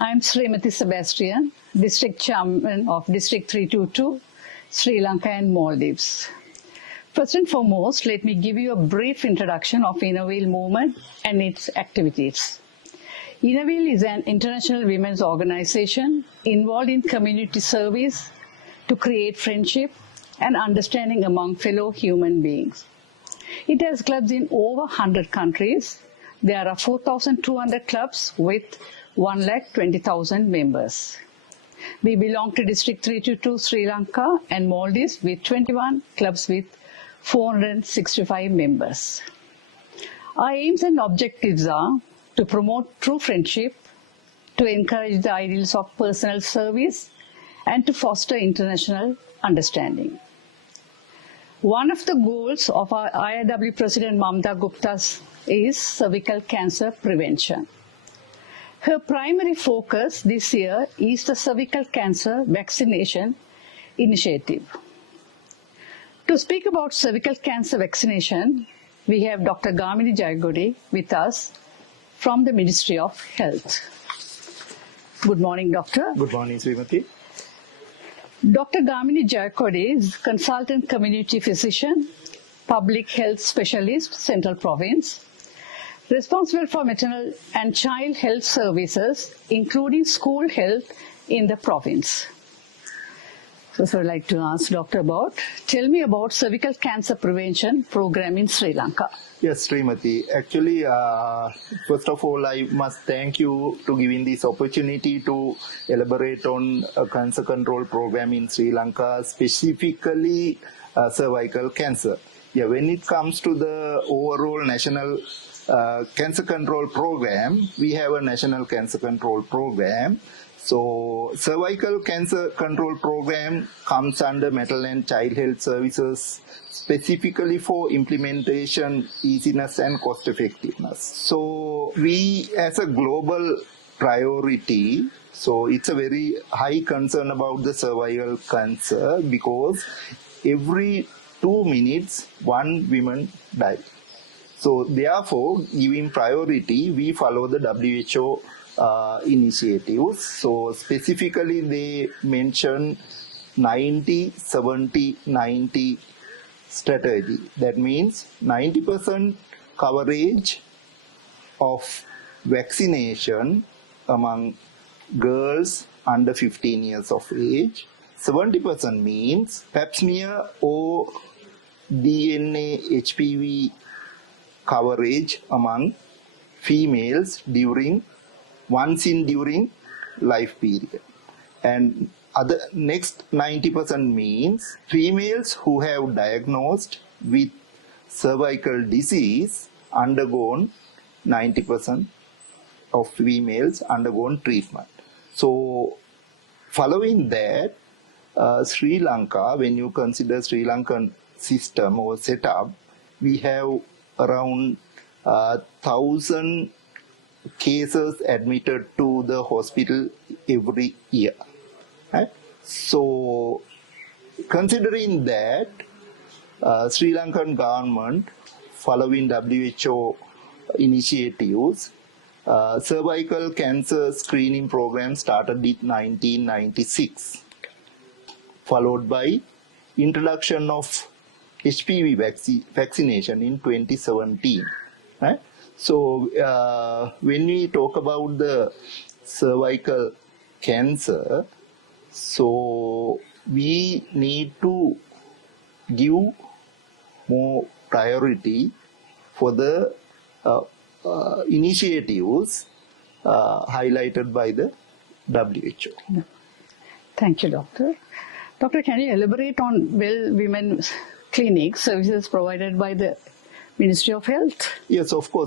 I'm Srimati Sebastian, District Chairman of District 322, Sri Lanka and Maldives. First and foremost, let me give you a brief introduction of Innerwheel movement and its activities. Innerwheel is an international women's organization involved in community service to create friendship and understanding among fellow human beings. It has clubs in over 100 countries. There are 4,200 clubs with 120,000 members. We belong to District 322 Sri Lanka and Maldives with 21 clubs with 465 members. Our aims and objectives are to promote true friendship, to encourage the ideals of personal service, and to foster international understanding. One of the goals of our IRW President Mamta Gupta is cervical cancer prevention. Her primary focus this year is the cervical cancer vaccination initiative. To speak about cervical cancer vaccination, we have Dr. Gamini Jayakody with us from the Ministry of Health. Good morning, Doctor. Good morning, Srimati. Dr. Gamini Jayakody is consultant community physician, public health specialist, Central Province, responsible for maternal and child health services, including school health in the province. So I'd like to ask Doctor tell me about cervical cancer prevention program in Sri Lanka. Yes, Srimati. Actually, first of all, I must thank you to giving this opportunity to elaborate on a cancer control program in Sri Lanka, specifically cervical cancer. Yeah, when it comes to the overall national cancer control program, we have a national cancer control program. So, cervical cancer control program comes under maternal and child health services specifically for implementation, easiness and cost effectiveness. So, we as a global priority, so it's a very high concern about the cervical cancer because every 2 minutes, one woman dies. So, therefore, giving priority, we follow the WHO initiatives. So specifically they mention 90-70-90 strategy. That means 90% coverage of vaccination among girls under 15 years of age. 70% means pap smear or DNA HPV coverage among females during life period. And other next 90% means females who have diagnosed with cervical disease undergone 90% of females undergone treatment. So following that, Sri Lanka, when you consider Sri Lankan system or setup, we have around 1,000 cases admitted to the hospital every year. Right? So, considering that, Sri Lankan government, following WHO initiatives, cervical cancer screening program started in 1996, followed by introduction of HPV vaccination in 2017. Right? So, when we talk about the cervical cancer, so we need to give more priority for the initiatives highlighted by the WHO. Thank you, Doctor. Doctor, can you elaborate on women's clinic services provided by the Ministry of Health? Yes, of course.